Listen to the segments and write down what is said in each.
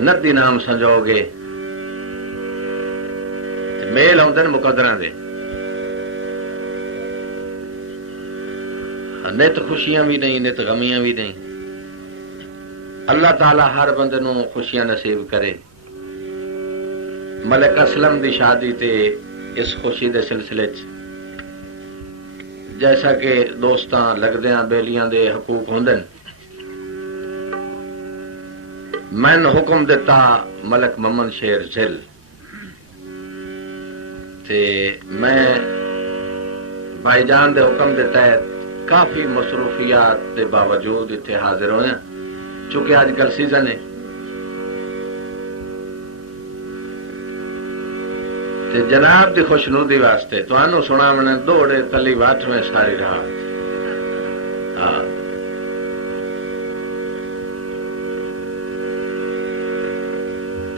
नदी नाम संजोगे मेल आउंदे ने मुकदरां दे नित खुशियां भी नहीं नित गमियां भी नहीं। अल्लाह ताला हर बंदे नूं खुशियां नसीब करे। मलिक असलम दी शादी ते इस खुशी दे सिलसिले च जैसा कि दोस्तां लगदियां बेलियां दे हकूक होंदे न, मैन हुक्म दिता मलक ममन शेर झिल ते मैं भाईजान दे हुक्म दे तहत काफी मसरूफियात के बावजूद इत्थे हाजिर होया, चूंकि आजकल सीजन है ते जनाब की खुशनुदी वास्ते तुहानू सुना मैंने दौड़े तली वाट में सारी रात। हाँ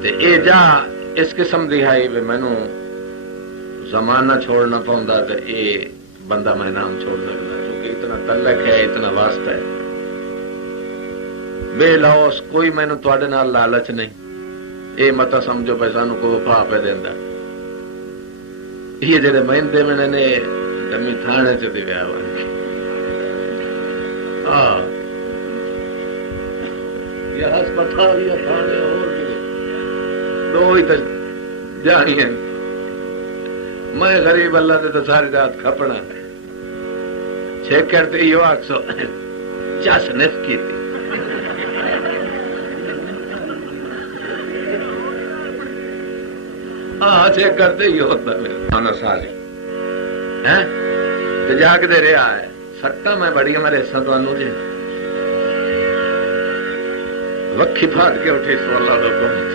ते ए जा इस किस्म दी है भी मैनू जमाना छोड़ना पौंदा ते ए बंदा मैं नाम छोड़ सकता, क्योंकि इतना तलक है इतना वास्ता है। बेलौस कोई मैनू तुहाडे नाल लालच नहीं, ये मत समझो भाई सानू कोई वफा पे देंदा। ये जेडे महीने मैंने ने डमी थाने च दी विआह होए। हाँ ये अस्पताल या थाने और दो ही तो जानी है। मैं गरीब अल्लाह से तो सारी रात खपना छे करते यो आखसो चस निफ की थी। हाँ छे करते ही होता मेरे खाना साले हैं तो जागते रहा है सट्टा मैं बड़ी हमारे सतवानू जी वक्खी फाद के उठी सो अल्लाह दा हुक्म।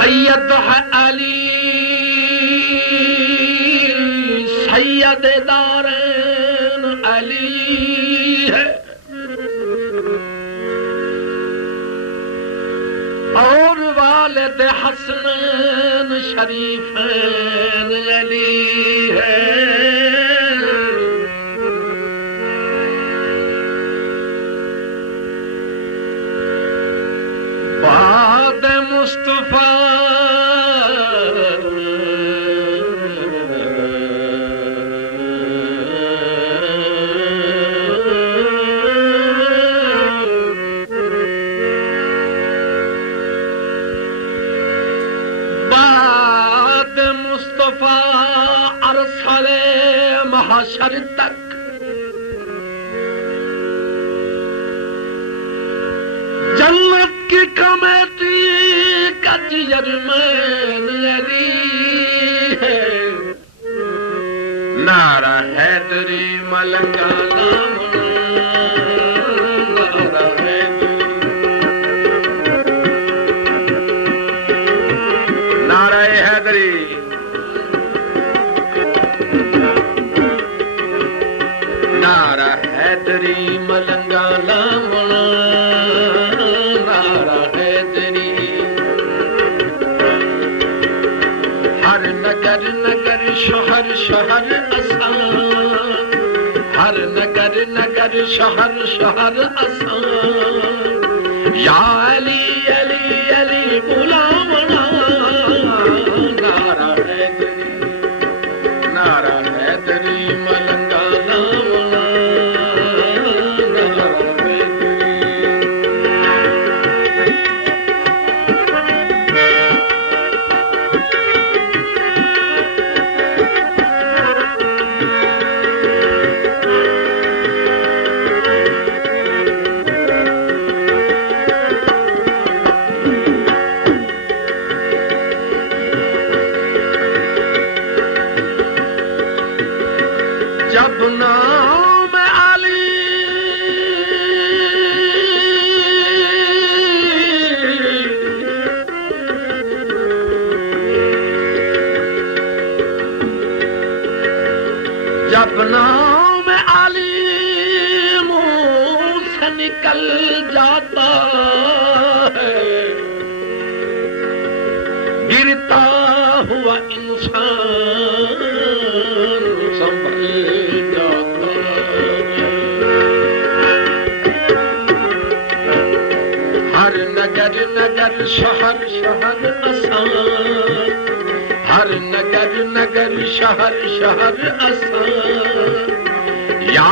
सैयद है अली सैयद दारैन अली है और वालिद हसनैन शरीफैन अली है। बाद मुस्तफा मुस्तफा अरसले महाशर तक जन्नत की कमेटी का चेयरमैन अली है। नारा हैदरी मलंगा नाम नारा हैदरी नारा हैदरी मलंगा नाम नारा हैदरी। हर नगर नगर शहर शहर असा हर नगर नगर शहर शहर असा या अली अली अली बुलावना नारा हैदरी मलंगा लावना नारा हैदरी। जब नाम अली जब नाम अली मुंह से निकल जाता है गिरता हुआ इंसान संभल जाता है। हर नगर नगर शहर शहर असा हर नगर नगर शहर शहर असा या